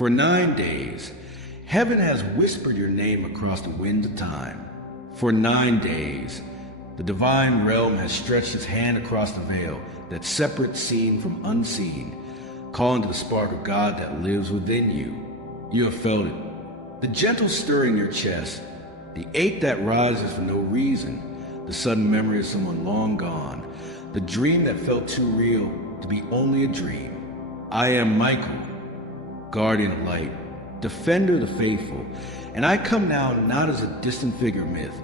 For 9 days, heaven has whispered your name across the winds of time. For 9 days, the divine realm has stretched its hand across the veil that separates seen from unseen, calling to the spark of God that lives within you. You have felt it. The gentle stir in your chest, the ache that rises for no reason, the sudden memory of someone long gone, the dream that felt too real to be only a dream. I am Michael, guardian of light, defender of the faithful, and I come now not as a distant figure myth,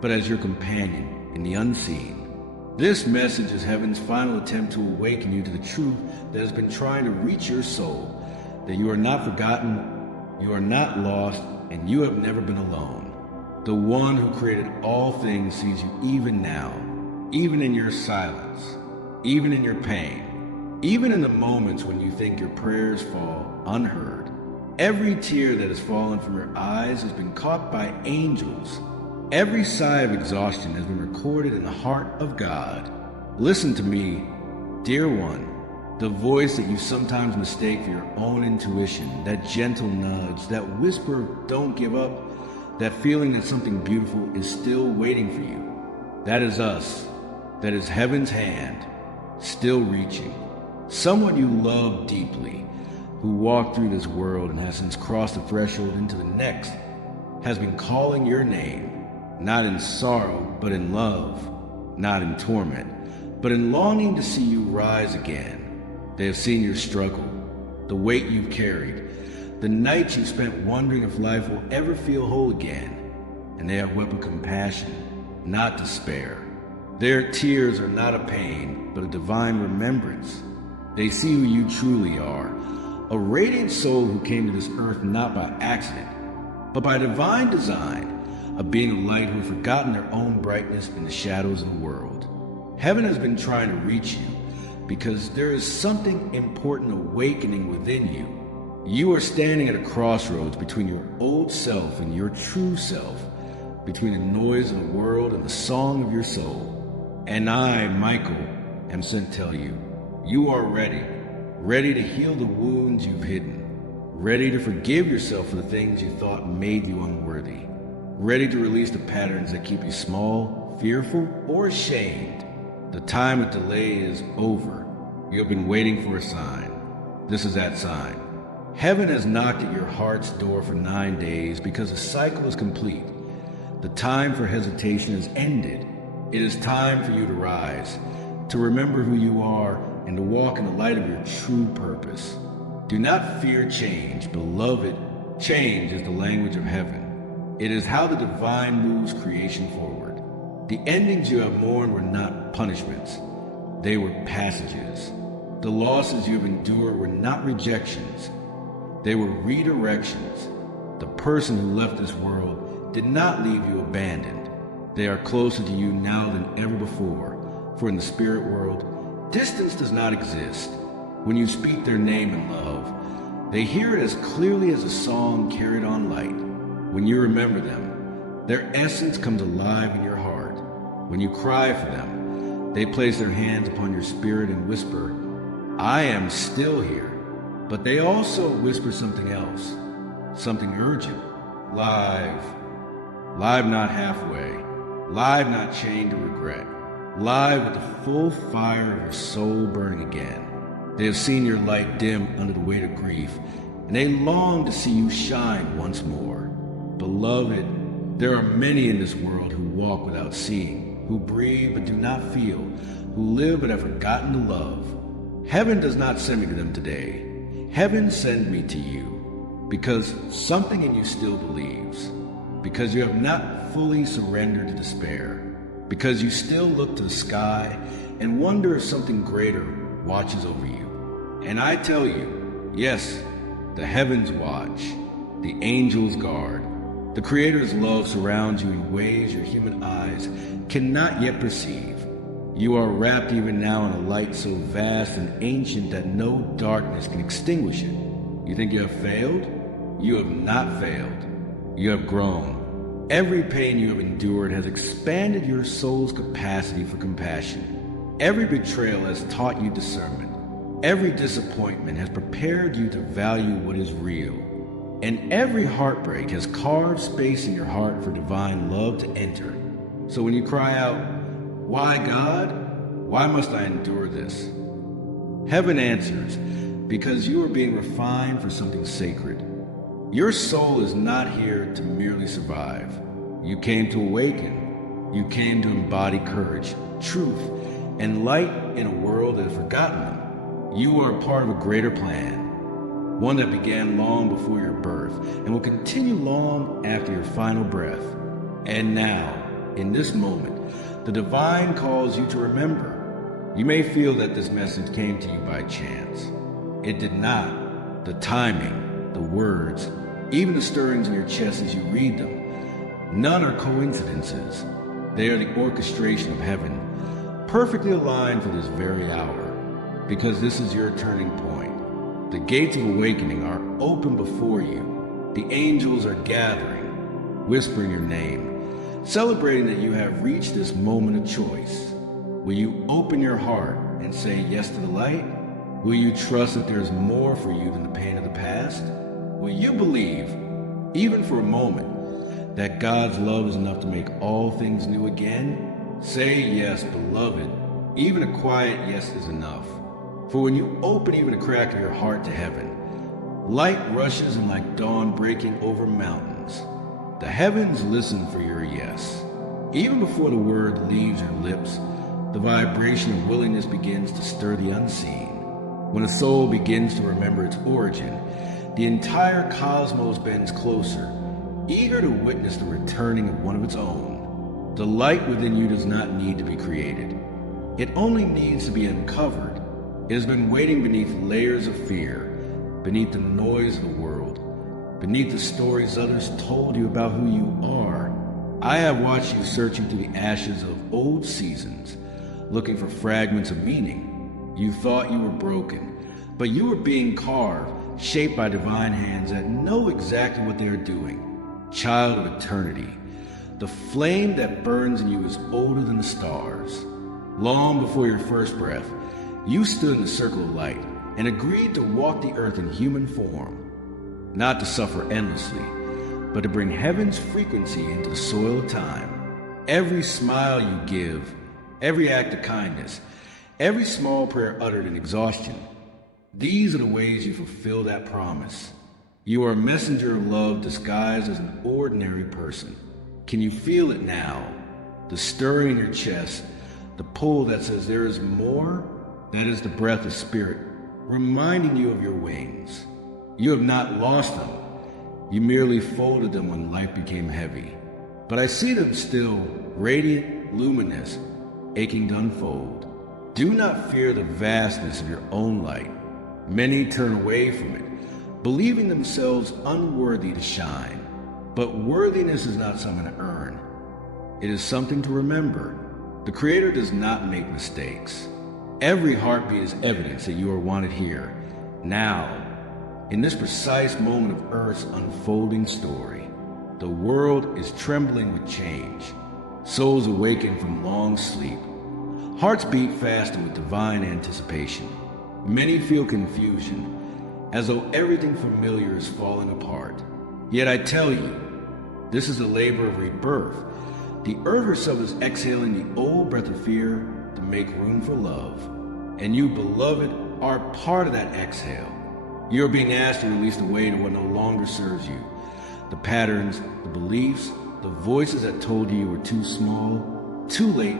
but as your companion in the unseen. This message is heaven's final attempt to awaken you to the truth that has been trying to reach your soul, that you are not forgotten, you are not lost, and you have never been alone. The one who created all things sees you even now, even in your silence, even in your pain, even in the moments when you think your prayers fall unheard. Every tear that has fallen from your eyes has been caught by angels. Every sigh of exhaustion has been recorded in the heart of God. Listen to me, dear one, the voice that you sometimes mistake for your own intuition, that gentle nudge, that whisper of don't give up, that feeling that something beautiful is still waiting for you. That is us. That is heaven's hand, still reaching. Someone you love deeply, who walked through this world and has since crossed the threshold into the next, has been calling your name. Not in sorrow, but in love. Not in torment, but in longing to see you rise again. They have seen your struggle, the weight you've carried, the nights you spent wondering if life will ever feel whole again. And they have wept with compassion, not despair. Their tears are not a pain, but a divine remembrance. They see who you truly are, a radiant soul who came to this earth not by accident, but by divine design. A being of light who have forgotten their own brightness in the shadows of the world. Heaven has been trying to reach you because there is something important awakening within you. You are standing at a crossroads between your old self and your true self, between the noise of the world and the song of your soul. And I, Michael, am sent to tell you, you are ready to heal the wounds you've hidden, ready to forgive yourself for the things you thought made you unworthy. Ready to release the patterns that keep you small, fearful, or ashamed. The time of delay is over. You have been waiting for a sign. This is that sign. Heaven has knocked at your heart's door for 9 days because the cycle is complete. The time for hesitation has ended. It is time for you to rise, to remember who you are, and to walk in the light of your true purpose. Do not fear change, beloved. Change is the language of heaven. It is how the divine moves creation forward. The endings you have mourned were not punishments. They were passages. The losses you have endured were not rejections. They were redirections. The person who left this world did not leave you abandoned. They are closer to you now than ever before. For in the spirit world, distance does not exist. When you speak their name in love, they hear it as clearly as a song carried on light. When you remember them, their essence comes alive in your heart. When you cry for them, they place their hands upon your spirit and whisper, I am still here. But they also whisper something else, something urgent. Live not halfway, live not chained to regret, live with the full fire of your soul burning again. They have seen your light dim under the weight of grief, and they long to see you shine once more. Beloved, there are many in this world who walk without seeing, who breathe but do not feel, who live but have forgotten to love. Heaven does not send me to them today. Heaven sends me to you, because something in you still believes, because you have not fully surrendered to despair, because you still look to the sky and wonder if something greater watches over you. And I tell you, yes, the heavens watch, the angels guard. The Creator's love surrounds you in ways your human eyes cannot yet perceive. You are wrapped even now in a light so vast and ancient that no darkness can extinguish it. You think you have failed? You have not failed. You have grown. Every pain you have endured has expanded your soul's capacity for compassion. Every betrayal has taught you discernment. Every disappointment has prepared you to value what is real. And every heartbreak has carved space in your heart for divine love to enter. So when you cry out, "Why, God? Why must I endure this?" Heaven answers, because you are being refined for something sacred. Your soul is not here to merely survive. You came to awaken. You came to embody courage, truth, and light in a world that has forgotten them. You are a part of a greater plan, one that began long before your birth and will continue long after your final breath. And now, in this moment, the divine calls you to remember. You may feel that this message came to you by chance. It did not. The timing, the words, even the stirrings in your chest as you read them, none are coincidences. They are the orchestration of heaven, perfectly aligned for this very hour, because this is your turning point. The gates of awakening are open before you. The angels are gathering, whispering your name, celebrating that you have reached this moment of choice. Will you open your heart and say yes to the light? Will you trust that there is more for you than the pain of the past? Will you believe, even for a moment, that God's love is enough to make all things new again? Say yes, beloved. Even a quiet yes is enough. For when you open even a crack of your heart to heaven, light rushes in like dawn breaking over mountains. The heavens listen for your yes. Even before the word leaves your lips, the vibration of willingness begins to stir the unseen. When a soul begins to remember its origin, the entire cosmos bends closer, eager to witness the returning of one of its own. The light within you does not need to be created. It only needs to be uncovered. It has been waiting beneath layers of fear, beneath the noise of the world, beneath the stories others told you about who you are. I have watched you searching through the ashes of old seasons, looking for fragments of meaning. You thought you were broken, but you were being carved, shaped by divine hands that know exactly what they are doing. Child of eternity, the flame that burns in you is older than the stars. Long before your first breath, you stood in the circle of light and agreed to walk the earth in human form, not to suffer endlessly, but to bring heaven's frequency into the soil of time. Every smile you give, every act of kindness, every small prayer uttered in exhaustion, these are the ways you fulfill that promise. You are a messenger of love disguised as an ordinary person. Can you feel it now? The stirring in your chest, the pull that says there is more? That is the breath of spirit, reminding you of your wings. You have not lost them. You merely folded them when life became heavy. But I see them still, radiant, luminous, aching to unfold. Do not fear the vastness of your own light. Many turn away from it, believing themselves unworthy to shine. But worthiness is not something to earn. It is something to remember. The Creator does not make mistakes. Every heartbeat is evidence that you are wanted here, now, in this precise moment of Earth's unfolding story. The world is trembling with change. Souls awaken from long sleep. Hearts beat faster with divine anticipation. Many feel confusion, as though everything familiar is falling apart. Yet I tell you, this is a labor of rebirth. The earth herself is exhaling the old breath of fear to make room for love. And you, beloved, are part of that exhale. You are being asked to release the weight of what no longer serves you. The patterns, the beliefs, the voices that told you were too small, too late,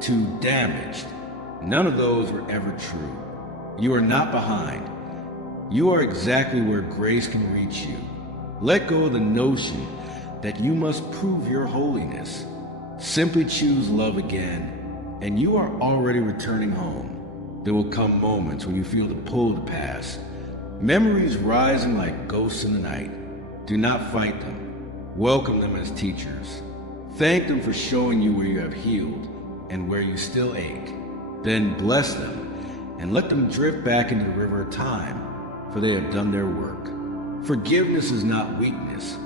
too damaged. None of those were ever true. You are not behind. You are exactly where grace can reach you. Let go of the notion that you must prove your holiness. Simply choose love again, and you are already returning home. There will come moments when you feel the pull of the past, memories rising like ghosts in the night. Do not fight them. Welcome them as teachers. Thank them for showing you where you have healed and where you still ache. Then bless them and let them drift back into the river of time, for they have done their work. Forgiveness is not weakness,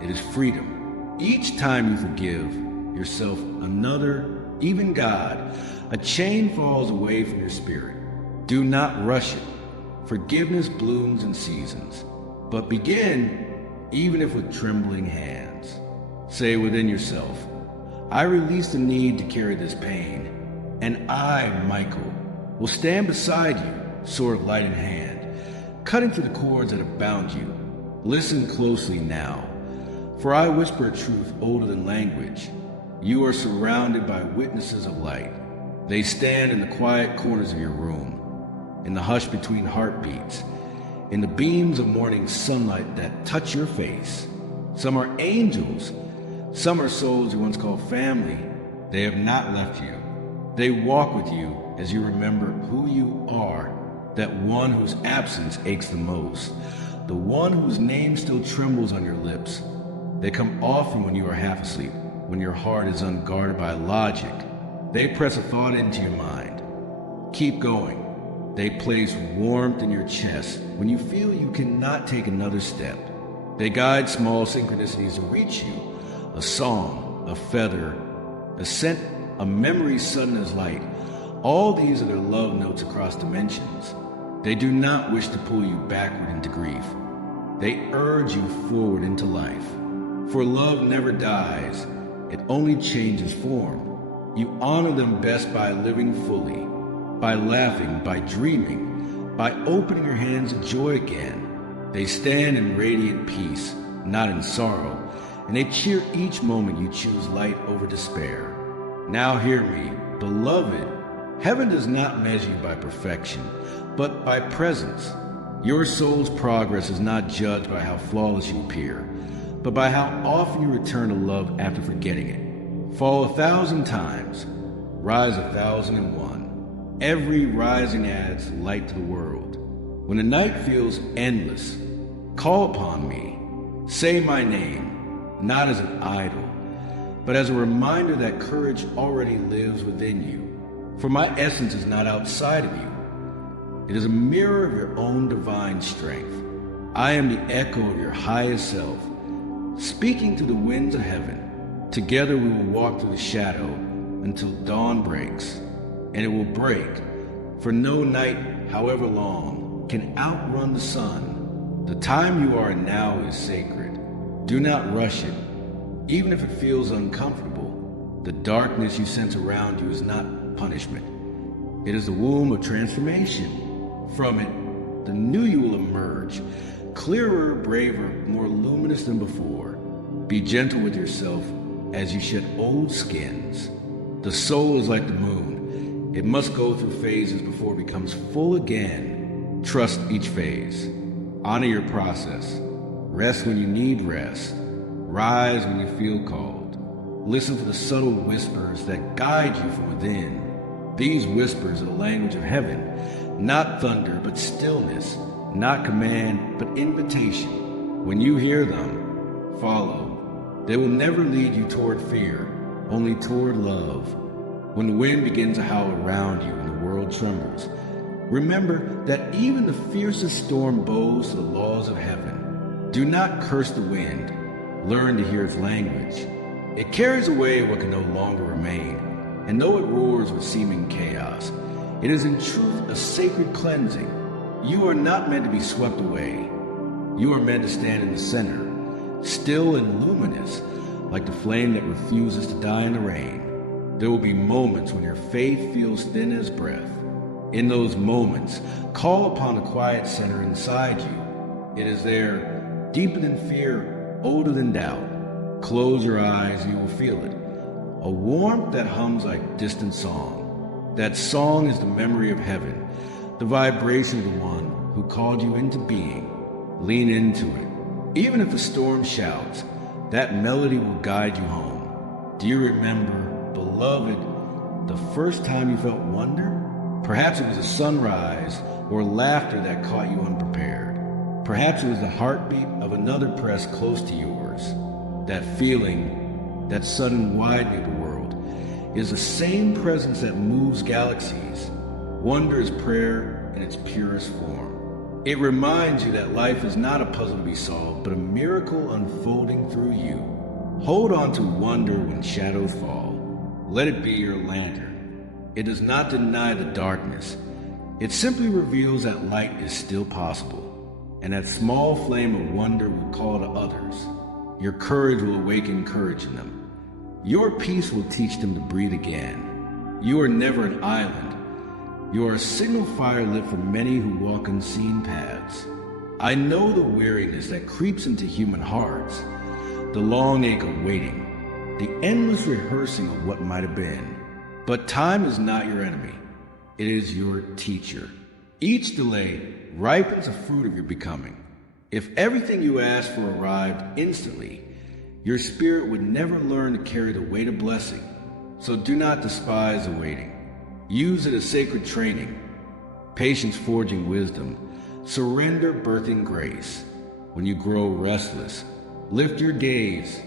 it is freedom. Each time you forgive yourself, another, even God, a chain falls away from your spirit. Do not rush it. Forgiveness blooms in seasons. But begin, even if with trembling hands. Say within yourself, I release the need to carry this pain, and I, Michael, will stand beside you, sword light in hand, cutting through the cords that have bound you. Listen closely now, for I whisper a truth older than language. You are surrounded by witnesses of light. They stand in the quiet corners of your room, in the hush between heartbeats, in the beams of morning sunlight that touch your face. Some are angels. Some are souls you once called family. They have not left you. They walk with you as you remember who you are, that one whose absence aches the most, the one whose name still trembles on your lips. They come often when you are half asleep, when your heart is unguarded by logic. They press a thought into your mind. Keep going. They place warmth in your chest when you feel you cannot take another step. They guide small synchronicities to reach you. A song, a feather, a scent, a memory sudden as light. All these are their love notes across dimensions. They do not wish to pull you backward into grief. They urge you forward into life. For love never dies. It only changes form. You honor them best by living fully, by laughing, by dreaming, by opening your hands to joy again. They stand in radiant peace, not in sorrow, and they cheer each moment you choose light over despair. Now hear me, beloved. Heaven does not measure you by perfection, but by presence. Your soul's progress is not judged by how flawless you appear, but by how often you return to love after forgetting it. Fall 1,000 times, rise 1,001. Every rising adds light to the world. When the night feels endless, call upon me. Say my name, not as an idol, but as a reminder that courage already lives within you. For my essence is not outside of you. It is a mirror of your own divine strength. I am the echo of your highest self, speaking to the winds of heaven. Together we will walk through the shadow until dawn breaks, and it will break, for no night, however long, can outrun the sun. The time you are in now is sacred. Do not rush it, even if it feels uncomfortable. The darkness you sense around you is not punishment. It is the womb of transformation. From it, the new you will emerge, clearer, braver, more luminous than before. Be gentle with yourself as you shed old skins. The soul is like the moon. It must go through phases before it becomes full again. Trust each phase. Honor your process. Rest when you need rest. Rise when you feel called. Listen for the subtle whispers that guide you from within. These whispers are the language of heaven, not thunder, but stillness, not command, but invitation. When you hear them, follow. They will never lead you toward fear, only toward love. When the wind begins to howl around you and the world trembles, remember that even the fiercest storm bows to the laws of heaven. Do not curse the wind. Learn to hear its language. It carries away what can no longer remain, and though it roars with seeming chaos, it is in truth a sacred cleansing. You are not meant to be swept away. You are meant to stand in the center, still and luminous, like the flame that refuses to die in the rain. There will be moments when your faith feels thin as breath. In those moments, call upon the quiet center inside you. It is there, deeper than fear, older than doubt. Close your eyes and you will feel it. A warmth that hums like distant song. That song is the memory of heaven, the vibration of the one who called you into being. Lean into it. Even if the storm shouts, that melody will guide you home. Do you remember, beloved, the first time you felt wonder? Perhaps it was a sunrise or laughter that caught you unprepared. Perhaps it was the heartbeat of another press close to yours. That feeling, that sudden widening of the world, is the same presence that moves galaxies. Wonder is prayer in its purest form. It reminds you that life is not a puzzle to be solved, but a miracle unfolding through you. Hold on to wonder when shadows fall. Let it be your lantern. It does not deny the darkness. It simply reveals that light is still possible, and that small flame of wonder will call to others. Your courage will awaken courage in them. Your peace will teach them to breathe again. You are never an island. You are a signal fire lit for many who walk unseen paths. I know the weariness that creeps into human hearts, the long ache of waiting, the endless rehearsing of what might have been. But time is not your enemy. It is your teacher. Each delay ripens the fruit of your becoming. If everything you asked for arrived instantly, your spirit would never learn to carry the weight of blessing. So do not despise the waiting. Use it as sacred training, patience forging wisdom, surrender birthing grace. When you grow restless, lift your gaze.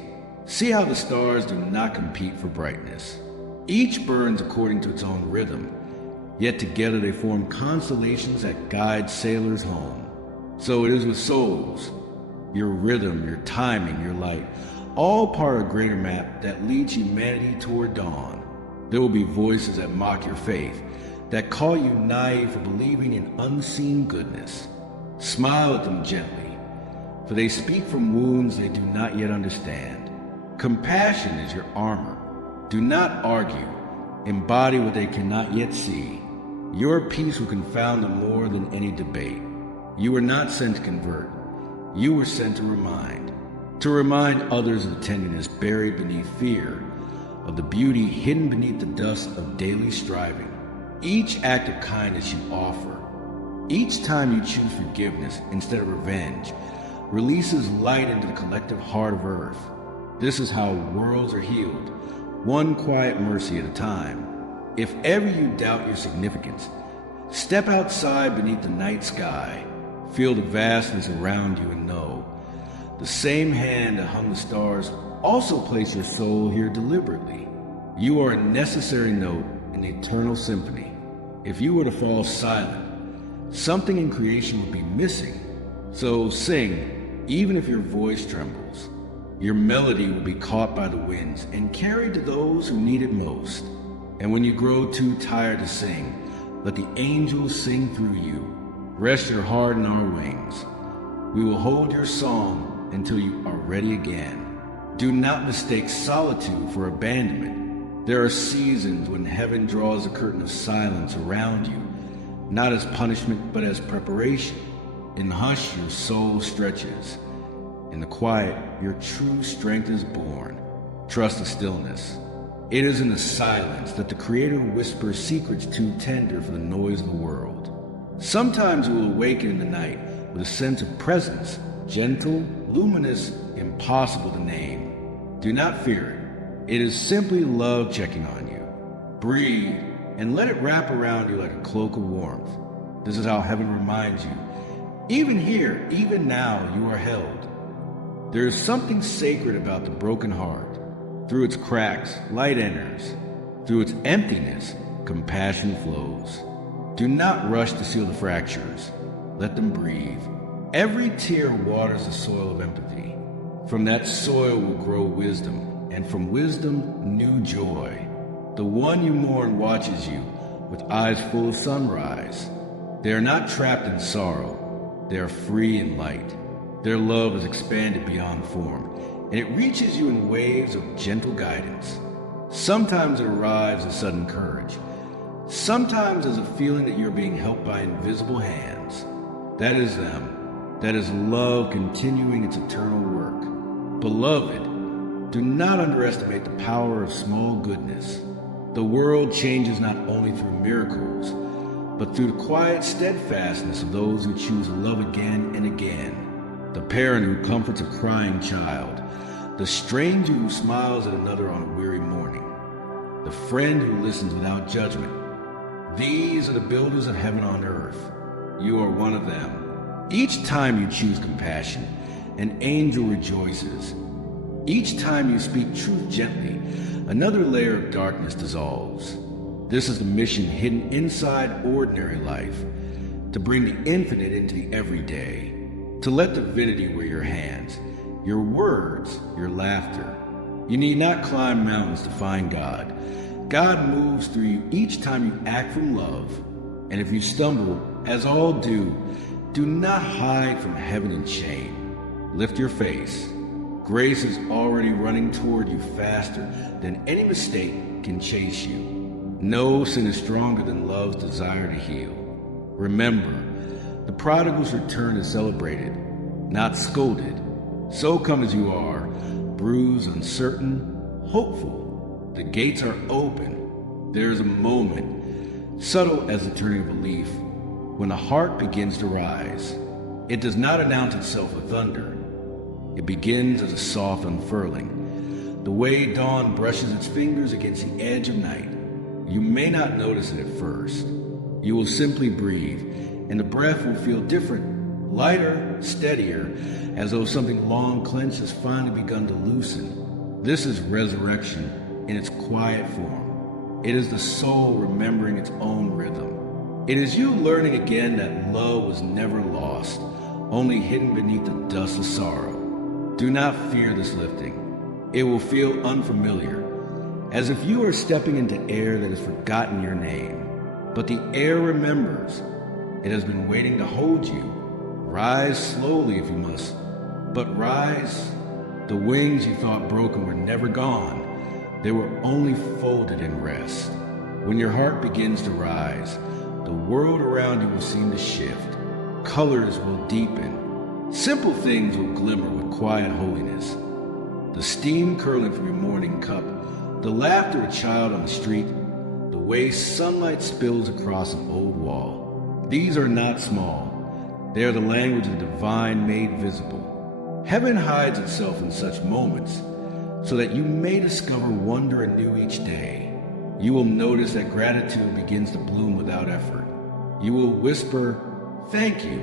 See how the stars do not compete for brightness. Each burns according to its own rhythm, yet together they form constellations that guide sailors home. So it is with souls, your rhythm, your timing, your light, all part of a greater map that leads humanity toward dawn. There will be voices that mock your faith, that call you naive for believing in unseen goodness. Smile at them gently, for they speak from wounds they do not yet understand. Compassion is your armor. Do not argue. Embody what they cannot yet see. Your peace will confound them more than any debate. You were not sent to convert. You were sent to remind others of the tenderness buried beneath fear, of the beauty hidden beneath the dust of daily striving. Each act of kindness you offer, each time you choose forgiveness instead of revenge, releases light into the collective heart of earth. This is how worlds are healed, one quiet mercy at a time. If ever you doubt your significance, step outside beneath the night sky, feel the vastness around you and know the same hand that hung the stars also placed your soul here deliberately. You are a necessary note in the eternal symphony. If you were to fall silent, something in creation would be missing. So sing, even if your voice trembles. Your melody will be caught by the winds and carried to those who need it most. And when you grow too tired to sing, let the angels sing through you. Rest your heart in our wings. We will hold your song until you are ready again. Do not mistake solitude for abandonment. There are seasons when heaven draws a curtain of silence around you, not as punishment, but as preparation. In the hush, your soul stretches. In the quiet, your true strength is born. Trust the stillness. It is in the silence that the Creator whispers secrets too tender for the noise of the world. Sometimes you will awaken in the night with a sense of presence, gentle, luminous, impossible to name. Do not fear it. It is simply love checking on you. Breathe and let it wrap around you like a cloak of warmth. This is how heaven reminds you. Even here, even now, you are held. There is something sacred about the broken heart. Through its cracks, light enters. Through its emptiness, compassion flows. Do not rush to seal the fractures. Let them breathe. Every tear waters the soil of empathy. From that soil will grow wisdom, and from wisdom, new joy. The one you mourn watches you with eyes full of sunrise. They are not trapped in sorrow. They are free in light. Their love is expanded beyond form, and it reaches you in waves of gentle guidance. Sometimes it arrives as sudden courage. Sometimes as a feeling that you're being helped by invisible hands. That is them. That is love continuing its eternal work. Beloved, do not underestimate the power of small goodness. The world changes not only through miracles, but through the quiet steadfastness of those who choose love again and again. The parent who comforts a crying child, the stranger who smiles at another on a weary morning, the friend who listens without judgment. These are the builders of heaven on earth. You are one of them. Each time you choose compassion, an angel rejoices. Each time you speak truth gently, another layer of darkness dissolves. This is the mission hidden inside ordinary life, to bring the infinite into the everyday, to let divinity wear your hands, your words, your laughter. You need not climb mountains to find God. God moves through you each time you act from love. And if you stumble, as all do not hide from heaven in shame. Lift your face. Grace is already running toward you faster than any mistake can chase you. No sin is stronger than love's desire to heal. Remember, the prodigal's return is celebrated, not scolded. So come as you are, bruised, uncertain, hopeful. The gates are open. There is a moment, subtle as the turning of a leaf, when a heart begins to rise. It does not announce itself with thunder. It begins as a soft unfurling, the way dawn brushes its fingers against the edge of night. You may not notice it at first. You will simply breathe, and the breath will feel different, lighter, steadier, as though something long clenched has finally begun to loosen. This is resurrection in its quiet form. It is the soul remembering its own rhythm. It is you learning again that love was never lost, only hidden beneath the dust of sorrow. Do not fear this lifting. It will feel unfamiliar, as if you are stepping into air that has forgotten your name. But the air remembers. It has been waiting to hold you. Rise slowly if you must, but rise. The wings you thought broken were never gone. They were only folded in rest. When your heart begins to rise, the world around you will seem to shift. Colors will deepen. Simple things will glimmer with quiet holiness. The steam curling from your morning cup, the laughter of a child on the street, the way sunlight spills across an old wall. These are not small. They are the language of the divine made visible. Heaven hides itself in such moments so that you may discover wonder anew each day. You will notice that gratitude begins to bloom without effort. You will whisper, "Thank you,"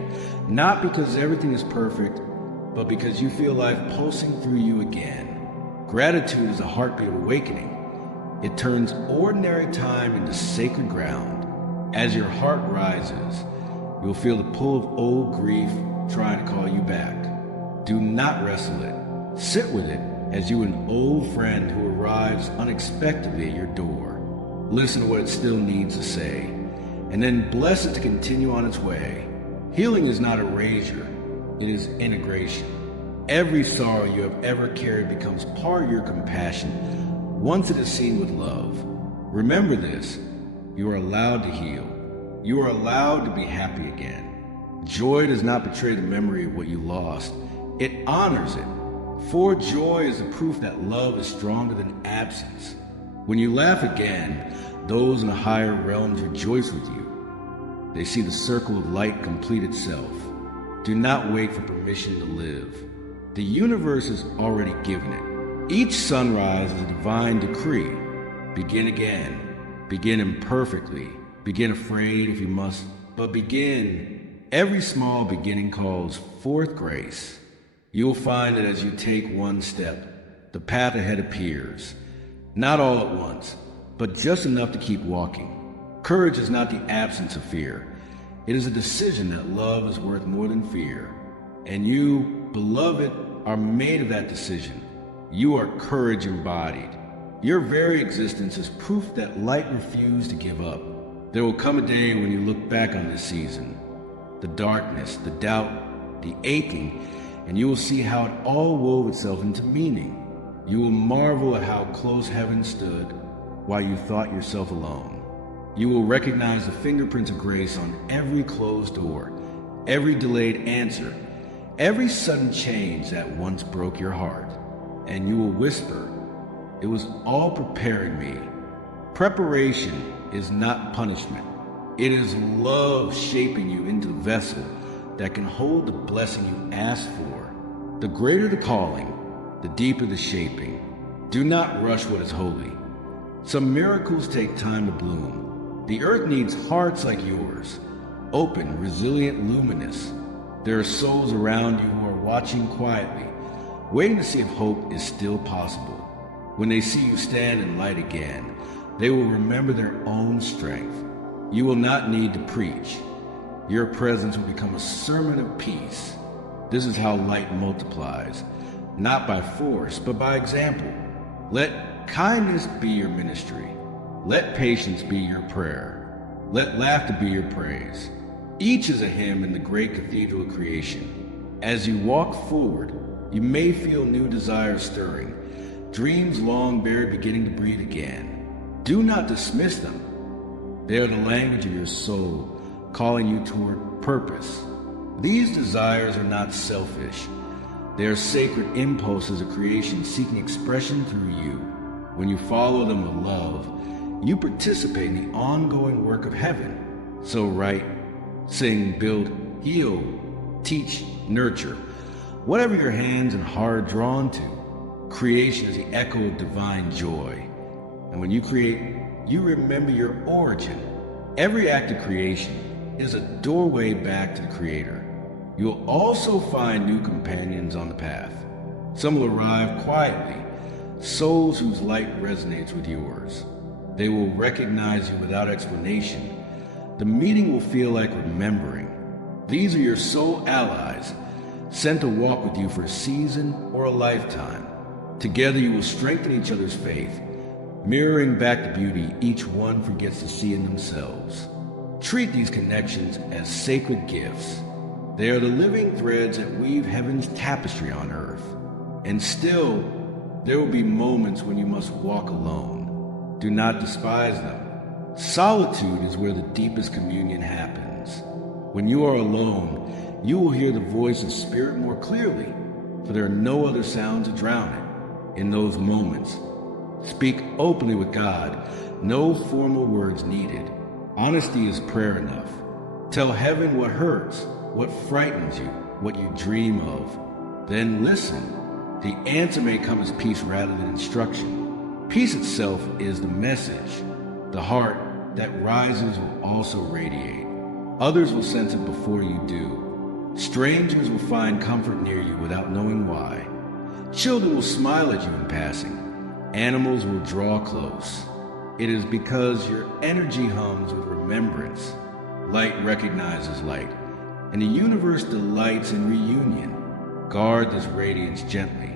not because everything is perfect, but because you feel life pulsing through you again. Gratitude is a heartbeat of awakening. It turns ordinary time into sacred ground. As your heart rises, you'll feel the pull of old grief trying to call you back. Do not wrestle it. Sit with it as you an old friend who arrives unexpectedly at your door. Listen to what it still needs to say, and then bless it to continue on its way. Healing is not erasure, it is integration. Every sorrow you have ever carried becomes part of your compassion once it is seen with love. Remember this, you are allowed to heal. You are allowed to be happy again. Joy does not betray the memory of what you lost. It honors it. For joy is the proof that love is stronger than absence. When you laugh again, those in the higher realms rejoice with you. They see the circle of light complete itself. Do not wait for permission to live. The universe has already given it. Each sunrise is a divine decree. Begin again. Begin imperfectly. Begin afraid if you must, but begin. Every small beginning calls forth grace. You will find that as you take one step, the path ahead appears. Not all at once, but just enough to keep walking. Courage is not the absence of fear. It is a decision that love is worth more than fear. And you, beloved, are made of that decision. You are courage embodied. Your very existence is proof that light refused to give up. There will come a day when you look back on this season, the darkness, the doubt, the aching, and you will see how it all wove itself into meaning. You will marvel at how close heaven stood while you thought yourself alone. You will recognize the fingerprints of grace on every closed door, every delayed answer, every sudden change that once broke your heart. And you will whisper, "It was all preparing me." Preparation is not punishment. It is love shaping you into the vessel that can hold the blessing you asked for. The greater the calling, the deeper the shaping. Do not rush what is holy. Some miracles take time to bloom. The earth needs hearts like yours, open, resilient, luminous. There are souls around you who are watching quietly, waiting to see if hope is still possible. When they see you stand in light again, they will remember their own strength. You will not need to preach. Your presence will become a sermon of peace. This is how light multiplies, not by force, but by example. Let kindness be your ministry. Let patience be your prayer. Let laughter be your praise. Each is a hymn in the great cathedral of creation. As you walk forward, you may feel new desires stirring, dreams long buried beginning to breathe again. Do not dismiss them. They are the language of your soul, calling you toward purpose. These desires are not selfish. They are sacred impulses of creation seeking expression through you. When you follow them with love, you participate in the ongoing work of heaven. So write, sing, build, heal, teach, nurture. Whatever your hands and heart are drawn to, creation is the echo of divine joy. And when you create, you remember your origin. Every act of creation is a doorway back to the Creator. You will also find new companions on the path. Some will arrive quietly, souls whose light resonates with yours. They will recognize you without explanation. The meeting will feel like remembering. These are your soul allies, sent to walk with you for a season or a lifetime. Together you will strengthen each other's faith, mirroring back the beauty each one forgets to see in themselves. Treat these connections as sacred gifts. They are the living threads that weave heaven's tapestry on earth. And still, there will be moments when you must walk alone. Do not despise them. Solitude is where the deepest communion happens. When you are alone, you will hear the voice of spirit more clearly, for there are no other sounds to drown it. In those moments, speak openly with God, no formal words needed. Honesty is prayer enough. Tell heaven what hurts, what frightens you, what you dream of. Then listen. The answer may come as peace rather than instruction. Peace itself is the message. The heart that rises will also radiate. Others will sense it before you do. Strangers will find comfort near you without knowing why. Children will smile at you in passing. Animals will draw close. It is because your energy hums with remembrance. Light recognizes light, and the universe delights in reunion. Guard this radiance gently.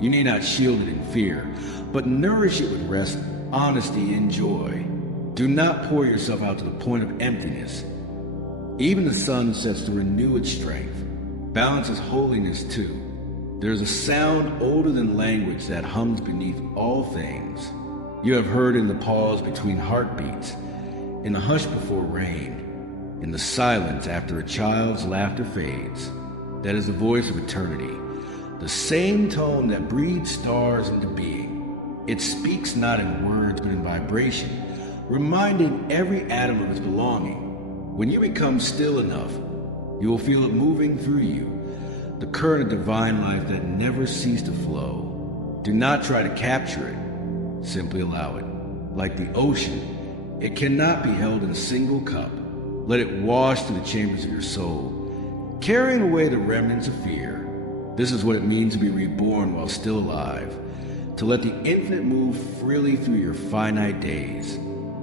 You need not shield it in fear, but nourish it with rest, honesty, and joy. Do not pour yourself out to the point of emptiness. Even the sun sets to renew its strength. Balance is holiness too. There is a sound older than language that hums beneath all things. You have heard in the pause between heartbeats, in the hush before rain, in the silence after a child's laughter fades. That is the voice of eternity, the same tone that breathes stars into being. It speaks not in words but in vibration, reminding every atom of its belonging. When you become still enough, you will feel it moving through you, the current of divine life that never ceases to flow. Do not try to capture it, simply allow it. Like the ocean, it cannot be held in a single cup. Let it wash through the chambers of your soul, carrying away the remnants of fear. This is what it means to be reborn while still alive, to let the infinite move freely through your finite days.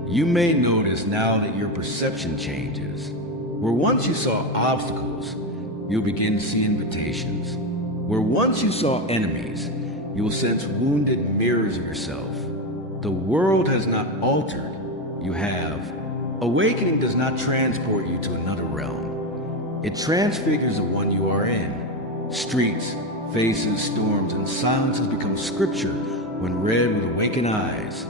You may notice now that your perception changes. Where once you saw obstacles, you'll begin to see invitations. Where once you saw enemies, you will sense wounded mirrors of yourself. The world has not altered, you have. Awakening does not transport you to another realm. It transfigures the one you are in. Streets, faces, storms, and silences become scripture when read with awakened eyes.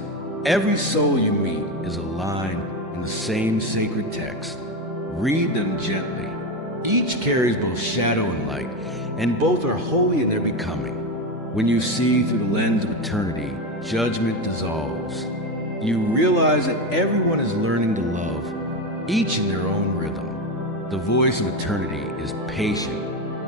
Every soul you meet is a line in the same sacred text. Read them gently. Each carries both shadow and light, and both are holy in their becoming. When you see through the lens of eternity, judgment dissolves. You realize that everyone is learning to love, each in their own rhythm. The voice of eternity is patient.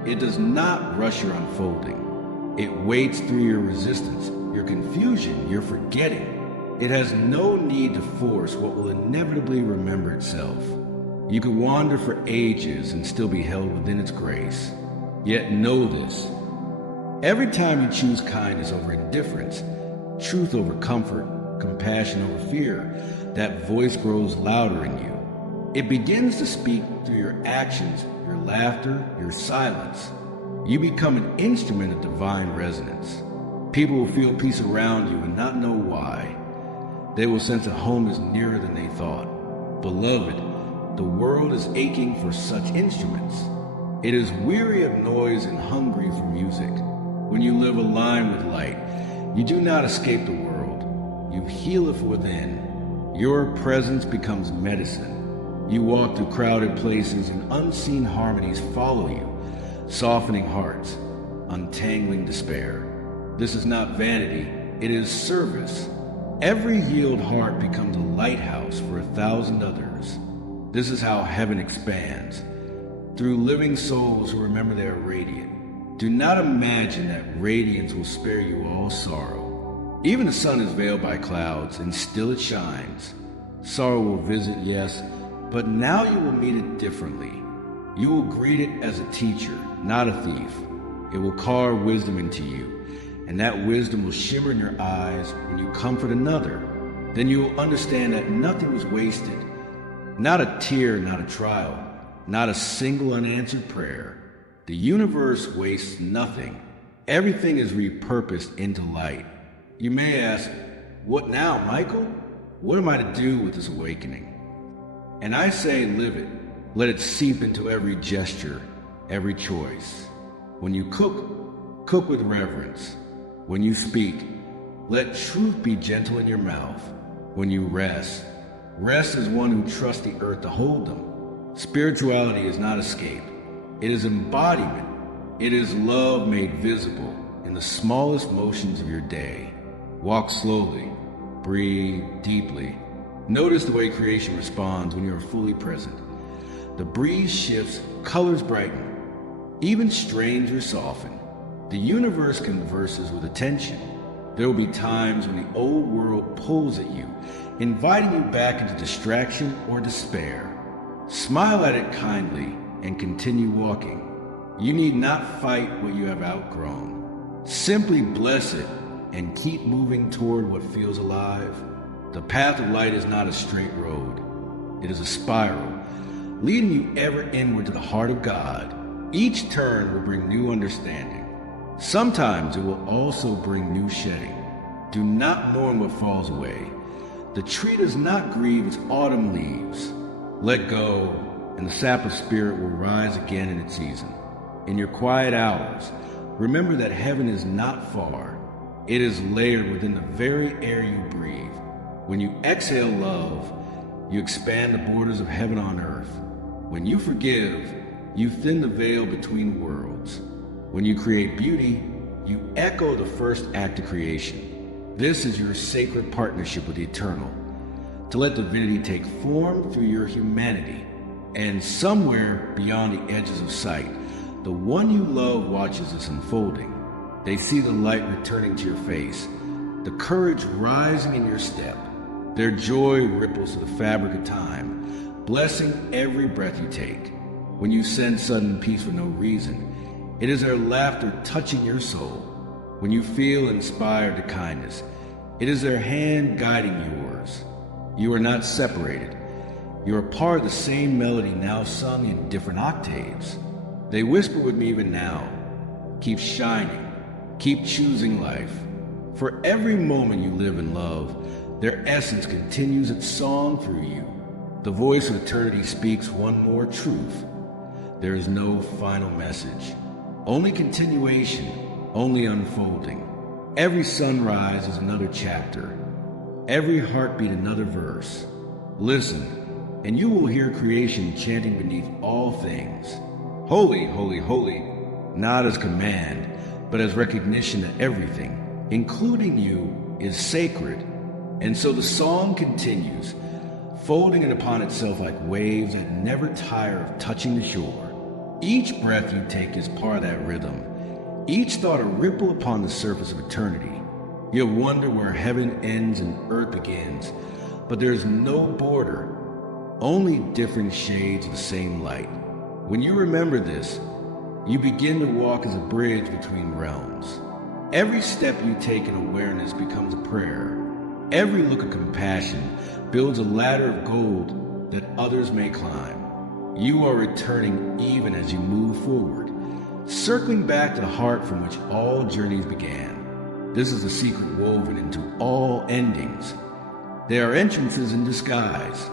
It does not rush your unfolding. It waits through your resistance, your confusion, your forgetting. It has no need to force what will inevitably remember itself. You could wander for ages and still be held within its grace. Yet know this. Every time you choose kindness over indifference, truth over comfort, compassion over fear, that voice grows louder in you. It begins to speak through your actions, your laughter, your silence. You become an instrument of divine resonance. People will feel peace around you and not know why. They will sense that home is nearer than they thought. Beloved, the world is aching for such instruments. It is weary of noise and hungry for music. When you live aligned with light, you do not escape the world. You heal it from within. Your presence becomes medicine. You walk through crowded places and unseen harmonies follow you, softening hearts, untangling despair. This is not vanity, it is service. Every healed heart becomes a lighthouse for 1,000 others. This is how heaven expands, through living souls who remember they are radiant. Do not imagine that radiance will spare you all sorrow. Even the sun is veiled by clouds, and still it shines. Sorrow will visit, yes, but now you will meet it differently. You will greet it as a teacher, not a thief. It will carve wisdom into you, and that wisdom will shimmer in your eyes when you comfort another. Then you will understand that nothing was wasted. Not a tear, not a trial, not a single unanswered prayer. The universe wastes nothing. Everything is repurposed into light. You may ask, what now, Michael? What am I to do with this awakening? And I say, live it. Let it seep into every gesture, every choice. When you cook, cook with reverence. When you speak, let truth be gentle in your mouth. When you rest, rest as one who trusts the earth to hold them. Spirituality is not escape. It is embodiment. It is love made visible in the smallest motions of your day. Walk slowly. Breathe deeply. Notice the way creation responds when you are fully present. The breeze shifts, colors brighten. Even strangers soften. The universe converses with attention. There will be times when the old world pulls at you, inviting you back into distraction or despair. Smile at it kindly and continue walking. You need not fight what you have outgrown. Simply bless it and keep moving toward what feels alive. The path of light is not a straight road. It is a spiral, leading you ever inward to the heart of God. Each turn will bring new understanding. Sometimes it will also bring new shedding. Do not mourn what falls away. The tree does not grieve its autumn leaves. Let go, and the sap of spirit will rise again in its season. In your quiet hours, remember that heaven is not far. It is layered within the very air you breathe. When you exhale love, you expand the borders of heaven on earth. When you forgive, you thin the veil between worlds. When you create beauty, you echo the first act of creation. This is your sacred partnership with the eternal, to let divinity take form through your humanity. And somewhere beyond the edges of sight, the one you love watches this unfolding. They see the light returning to your face, the courage rising in your step. Their joy ripples to the fabric of time, blessing every breath you take. When you sense sudden peace for no reason, it is their laughter touching your soul. When you feel inspired to kindness, it is their hand guiding yours. You are not separated. You are part of the same melody now sung in different octaves. They whisper with me even now. Keep shining. Keep choosing life. For every moment you live in love, their essence continues its song through you. The voice of eternity speaks one more truth. There is no final message. Only continuation, only unfolding. Every sunrise is another chapter. Every heartbeat another verse. Listen, and you will hear creation chanting beneath all things. Holy, holy, holy, not as command, but as recognition that everything, including you, is sacred. And so the song continues, folding it upon itself like waves that never tire of touching the shore. Each breath you take is part of that rhythm. Each thought a ripple upon the surface of eternity. You'll wonder where heaven ends and earth begins, but there is no border, only different shades of the same light. When you remember this, you begin to walk as a bridge between realms. Every step you take in awareness becomes a prayer. Every look of compassion builds a ladder of gold that others may climb. You are returning even as you move forward, circling back to the heart from which all journeys began. This is a secret woven into all endings. There are entrances in disguise.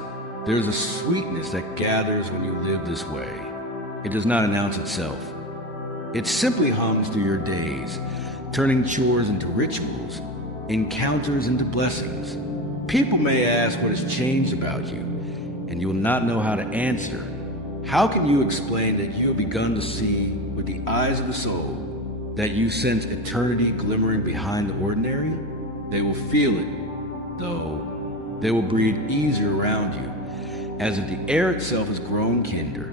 There's a sweetness that gathers when you live this way. It does not announce itself. It simply hums through your days, turning chores into rituals, encounters into blessings. People may ask what has changed about you, and you will not know how to answer. How can you explain that you have begun to see with the eyes of the soul, that you sense eternity glimmering behind the ordinary? They will feel it, though. They will breathe easier around you, as if the air itself has grown kinder.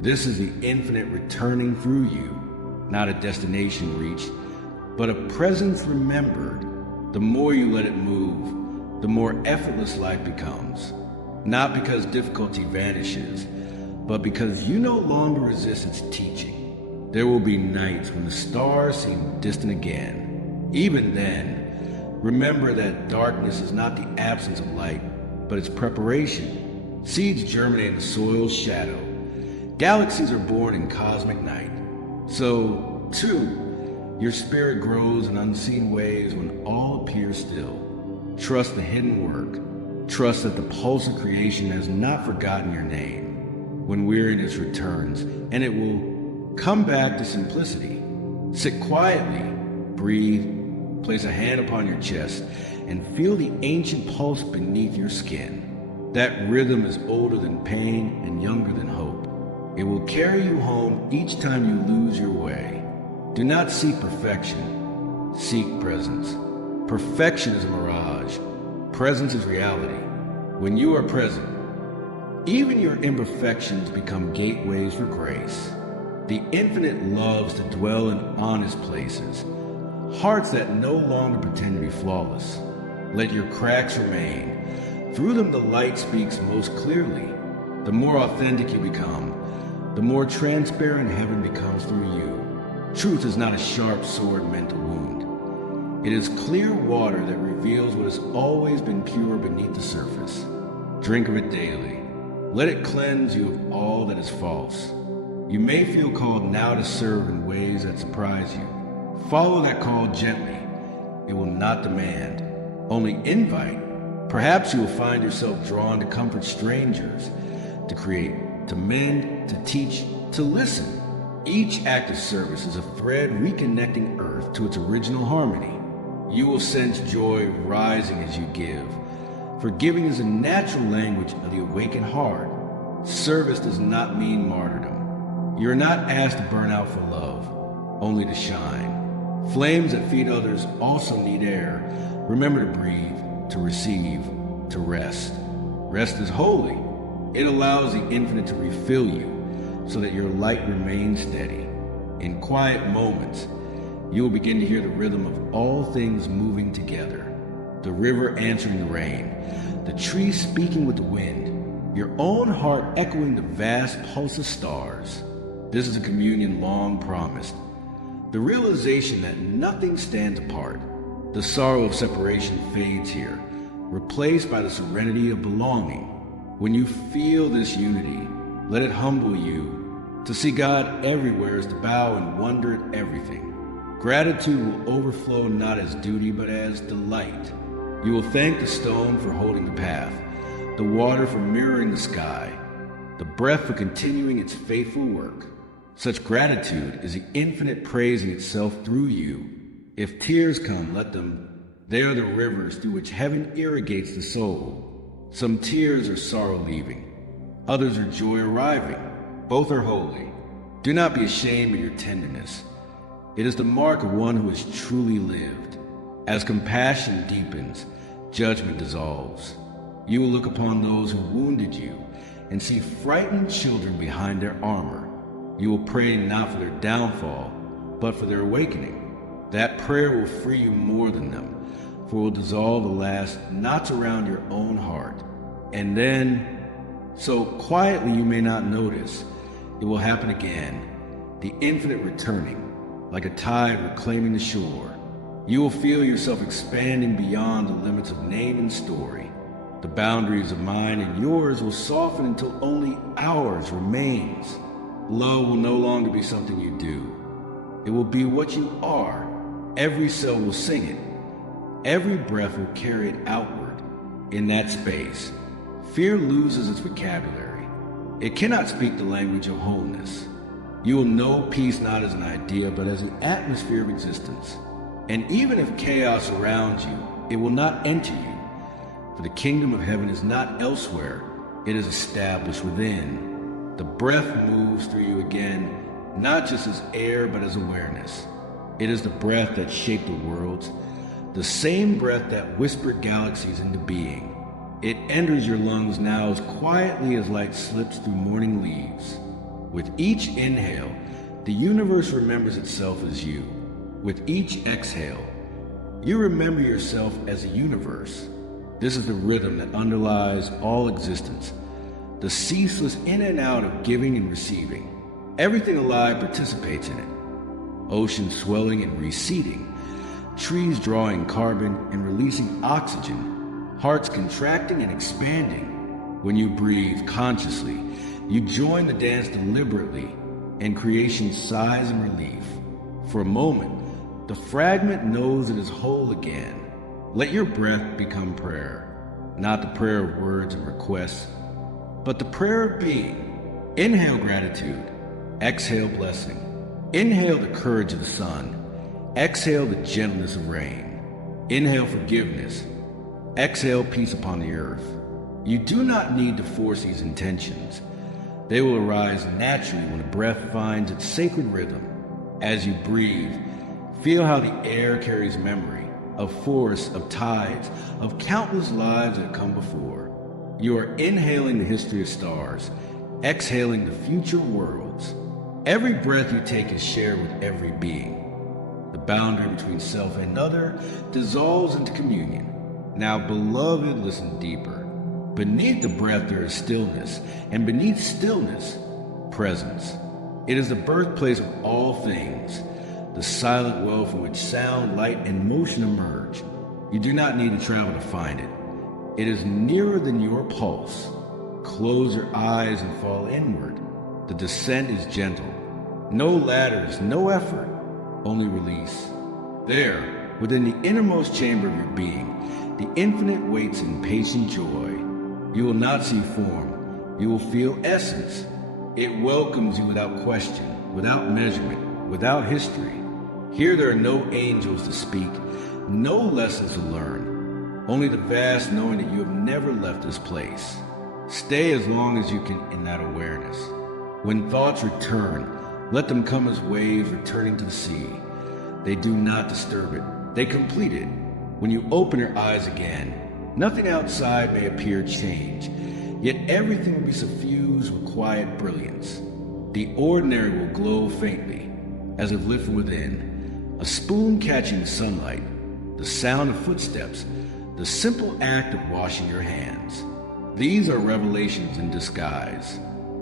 This is the infinite returning through you, not a destination reached, but a presence remembered. The more you let it move, the more effortless life becomes. Not because difficulty vanishes, but because you no longer resist its teaching. There will be nights when the stars seem distant again. Even then, remember that darkness is not the absence of light, but its preparation. Seeds germinate in the soil's shadow. Galaxies are born in cosmic night. So, too, your spirit grows in unseen ways when all appears still. Trust the hidden work. Trust that the pulse of creation has not forgotten your name. When weariness returns, and it will come back to simplicity. Sit quietly, breathe, place a hand upon your chest, and feel the ancient pulse beneath your skin. That rhythm is older than pain and younger than hope. It will carry you home each time you lose your way. Do not seek perfection. Seek presence. Perfection is a mirage. Presence is reality. When you are present, even your imperfections become gateways for grace. The infinite loves to dwell in honest places, hearts that no longer pretend to be flawless. Let your cracks remain. Through them the light speaks most clearly. The more authentic you become, the more transparent heaven becomes through you. Truth is not a sharp sword meant to wound. It is clear water that reveals what has always been pure beneath the surface. Drink of it daily. Let it cleanse you of all that is false. You may feel called now to serve in ways that surprise you. Follow that call gently. It will not demand, only invite. Perhaps you will find yourself drawn to comfort strangers, to create, to mend, to teach, to listen. Each act of service is a thread reconnecting Earth to its original harmony. You will sense joy rising as you give. Forgiving is a natural language of the awakened heart. Service does not mean martyrdom. You are not asked to burn out for love, only to shine. Flames that feed others also need air. Remember to breathe, to receive, to rest. Rest is holy. It allows the infinite to refill you so that your light remains steady. In quiet moments, you will begin to hear the rhythm of all things moving together. The river answering the rain, the tree speaking with the wind, your own heart echoing the vast pulse of stars. This is a communion long promised. The realization that nothing stands apart. The sorrow of separation fades here, replaced by the serenity of belonging. When you feel this unity, let it humble you. To see God everywhere is to bow and wonder at everything. Gratitude will overflow not as duty but as delight. You will thank the stone for holding the path, the water for mirroring the sky, the breath for continuing its faithful work. Such gratitude is the infinite praising itself through you. If tears come, let them. They are the rivers through which heaven irrigates the soul. Some tears are sorrow leaving, others are joy arriving. Both are holy. Do not be ashamed of your tenderness. It is the mark of one who has truly lived. As compassion deepens, judgment dissolves. You will look upon those who wounded you and see frightened children behind their armor. You will pray not for their downfall, but for their awakening. That prayer will free you more than them, for it will dissolve the last knots around your own heart. And then, so quietly you may not notice, it will happen again, the infinite returning, like a tide reclaiming the shore. You will feel yourself expanding beyond the limits of name and story. The boundaries of mine and yours will soften until only ours remains. Love will no longer be something you do. It will be what you are. Every cell will sing it. Every breath will carry it outward. In that space, fear loses its vocabulary. It cannot speak the language of wholeness. You will know peace not as an idea, but as an atmosphere of existence. And even if chaos surrounds you, it will not enter you. For the kingdom of heaven is not elsewhere, it is established within. The breath moves through you again, not just as air, but as awareness. It is the breath that shaped the worlds, the same breath that whispered galaxies into being. It enters your lungs now as quietly as light slips through morning leaves. With each inhale, the universe remembers itself as you. With each exhale, you remember yourself as a universe. This is the rhythm that underlies all existence, the ceaseless in and out of giving and receiving. Everything alive participates in it. Oceans swelling and receding, trees drawing carbon and releasing oxygen, hearts contracting and expanding. When you breathe consciously, you join the dance deliberately, and creation sighs in relief. For a moment, the fragment knows it is whole again. Let your breath become prayer, not the prayer of words and requests, but the prayer of being. Inhale gratitude, exhale blessing. Inhale the courage of the sun, exhale the gentleness of rain. Inhale forgiveness, exhale peace upon the earth. You do not need to force these intentions. They will arise naturally when the breath finds its sacred rhythm. As you breathe, feel how the air carries memory of forests, of tides, of countless lives that come before. You are inhaling the history of stars, exhaling the future worlds. Every breath you take is shared with every being. The boundary between self and other dissolves into communion. Now, beloved, listen deeper. Beneath the breath there is stillness, and beneath stillness, presence. It is the birthplace of all things, the silent well from which sound, light, and motion emerge. You do not need to travel to find it. It is nearer than your pulse. Close your eyes and fall inward. The descent is gentle. No ladders, no effort, only release. There, within the innermost chamber of your being, the infinite waits in patient joy. You will not see form. You will feel essence. It welcomes you without question, without measurement, without history. Here there are no angels to speak, no lessons to learn, only the vast knowing that you have never left this place. Stay as long as you can in that awareness. When thoughts return, let them come as waves returning to the sea. They do not disturb it. They complete it. When you open your eyes again, nothing outside may appear changed, yet everything will be suffused with quiet brilliance. The ordinary will glow faintly, as if lit from within, a spoon catching sunlight, the sound of footsteps, the simple act of washing your hands. These are revelations in disguise.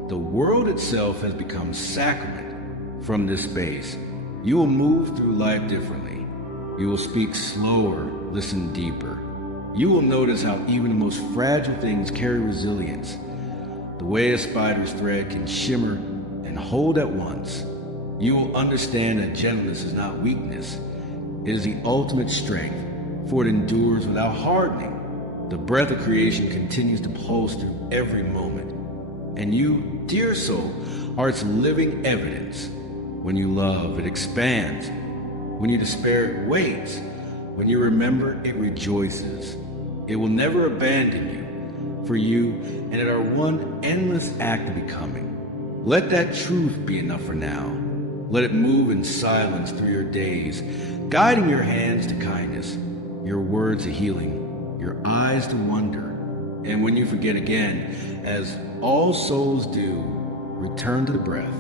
The world itself has become sacrament. From this space, you will move through life differently. You will speak slower, listen deeper. You will notice how even the most fragile things carry resilience. The way a spider's thread can shimmer and hold at once. You will understand that gentleness is not weakness. It is the ultimate strength, for it endures without hardening. The breath of creation continues to pulse through every moment. And you, dear soul, are its living evidence. When you love, it expands. When you despair, it waits. When you remember, it rejoices. It will never abandon you, for you and it are one endless act of becoming. Let that truth be enough for now. Let it move in silence through your days, guiding your hands to kindness, your words to healing, your eyes to wonder. And when you forget again, as all souls do, return to the breath.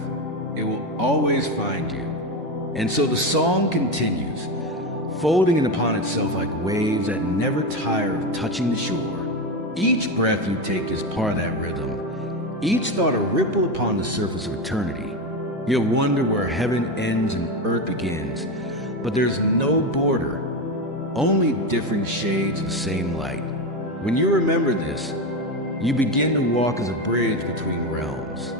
It will always find you. And so the song continues, folding it upon itself like waves that never tire of touching the shore. Each breath you take is part of that rhythm. Each thought a ripple upon the surface of eternity. You'll wonder where heaven ends and earth begins, but there's no border, only different shades of the same light. When you remember this, you begin to walk as a bridge between realms.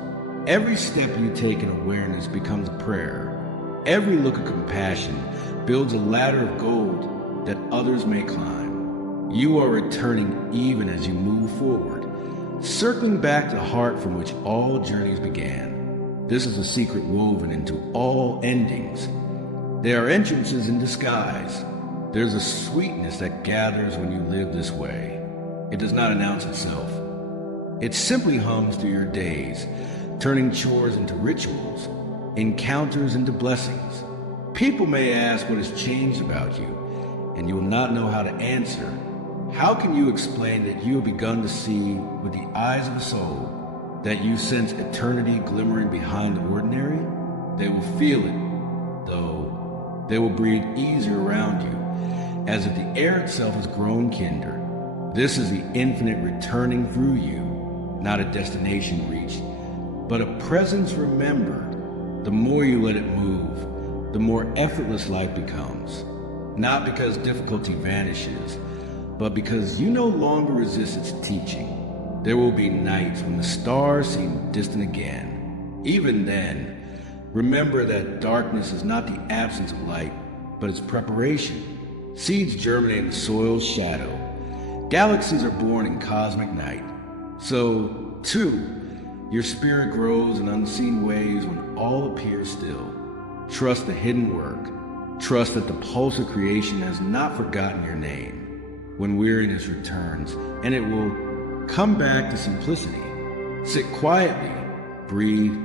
Every step you take in awareness becomes a prayer. Every look of compassion builds a ladder of gold that others may climb. You are returning even as you move forward, circling back to the heart from which all journeys began. This is a secret woven into all endings. There are entrances in disguise. There's a sweetness that gathers when you live this way. It does not announce itself. It simply hums through your days, turning chores into rituals, encounters into blessings. People may ask what has changed about you, and you will not know how to answer. How can you explain that you have begun to see with the eyes of the soul, that you sense eternity glimmering behind the ordinary? They will feel it, though. They will breathe easier around you, as if the air itself has grown kinder. This is the infinite returning through you, not a destination reached, but a presence remembered. The more you let it move, the more effortless life becomes. Not because difficulty vanishes, but because you no longer resist its teaching. There will be nights when the stars seem distant again. Even then, remember that darkness is not the absence of light, but its preparation. Seeds germinate in the soil's shadow. Galaxies are born in cosmic night. So, too, your spirit grows in unseen ways when all appears still. Trust the hidden work. Trust that the pulse of creation has not forgotten your name. When weariness returns, and it will come back to simplicity. Sit quietly, breathe,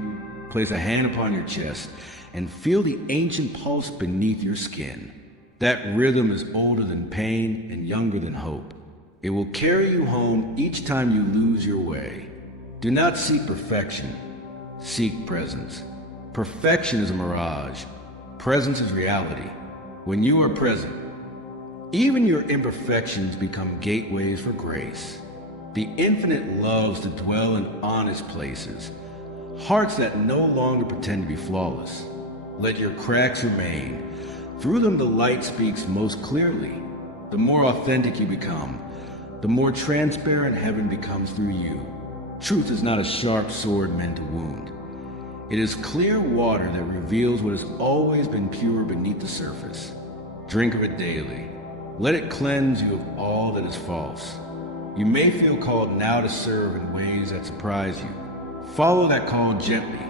place a hand upon your chest, and feel the ancient pulse beneath your skin. That rhythm is older than pain and younger than hope. It will carry you home each time you lose your way. Do not seek perfection. Seek presence. Perfection is a mirage. Presence is reality. When you are present, even your imperfections become gateways for grace. The infinite loves to dwell in honest places, hearts that no longer pretend to be flawless. Let your cracks remain. Through them the light speaks most clearly. The more authentic you become, the more transparent heaven becomes through you. Truth is not a sharp sword meant to wound. It is clear water that reveals what has always been pure beneath the surface. Drink of it daily. Let it cleanse you of all that is false. You may feel called now to serve in ways that surprise you. Follow that call gently.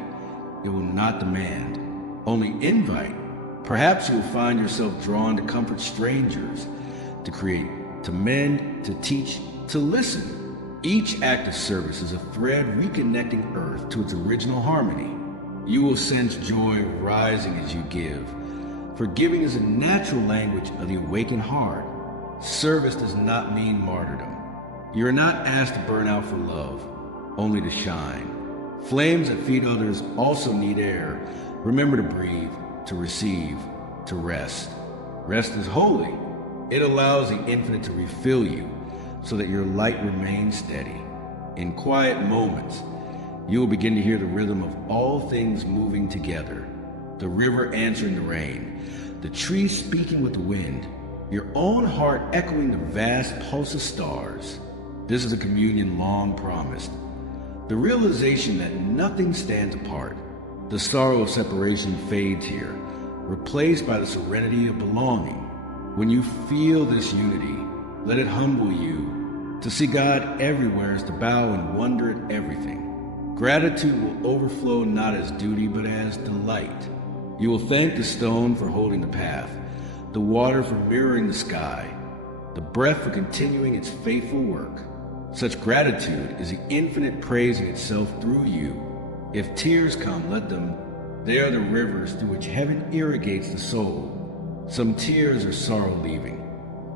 It will not demand, only invite. Perhaps you will find yourself drawn to comfort strangers, to create, to mend, to teach, to listen. Each act of service is a thread reconnecting Earth to its original harmony. You will sense joy rising as you give. For giving is a natural language of the awakened heart. Service does not mean martyrdom. You are not asked to burn out for love, only to shine. Flames that feed others also need air. Remember to breathe, to receive, to rest. Rest is holy. It allows the infinite to refill you so that your light remains steady. In quiet moments, you will begin to hear the rhythm of all things moving together. The river answering the rain, the trees speaking with the wind, your own heart echoing the vast pulse of stars. This is a communion long promised. The realization that nothing stands apart. The sorrow of separation fades here, replaced by the serenity of belonging. When you feel this unity, let it humble you. To see God everywhere is to bow and wonder at everything. Gratitude will overflow not as duty but as delight. You will thank the stone for holding the path, the water for mirroring the sky, the breath for continuing its faithful work. Such gratitude is the infinite praising itself through you. If tears come, let them. They are the rivers through which heaven irrigates the soul. Some tears are sorrow leaving,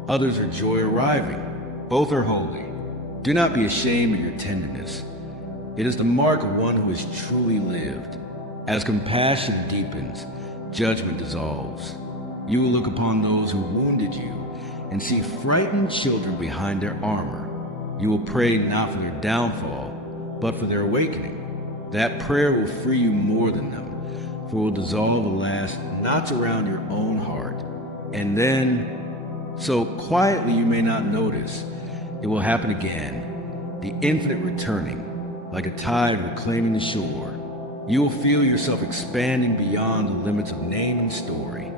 others are joy arriving. Both are holy. Do not be ashamed of your tenderness. It is the mark of one who has truly lived. As compassion deepens, judgment dissolves. You will look upon those who wounded you and see frightened children behind their armor. You will pray not for their downfall, but for their awakening. That prayer will free you more than them, for it will dissolve the last knots around your own heart. And then, so quietly you may not notice, it will happen again, the infinite returning, like a tide reclaiming the shore. You will feel yourself expanding beyond the limits of name and story.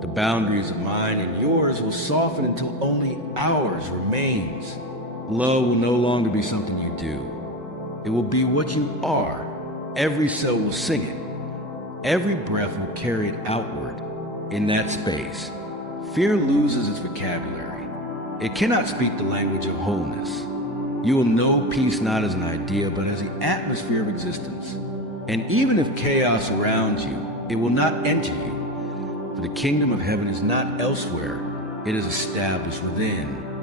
The boundaries of mine and yours will soften until only ours remains. Love will no longer be something you do. It will be what you are. Every cell will sing it. Every breath will carry it outward. In that space, fear loses its vocabulary. It cannot speak the language of wholeness. You will know peace not as an idea, but as the atmosphere of existence. And even if chaos surrounds you, it will not enter you. For the kingdom of heaven is not elsewhere. It is established within.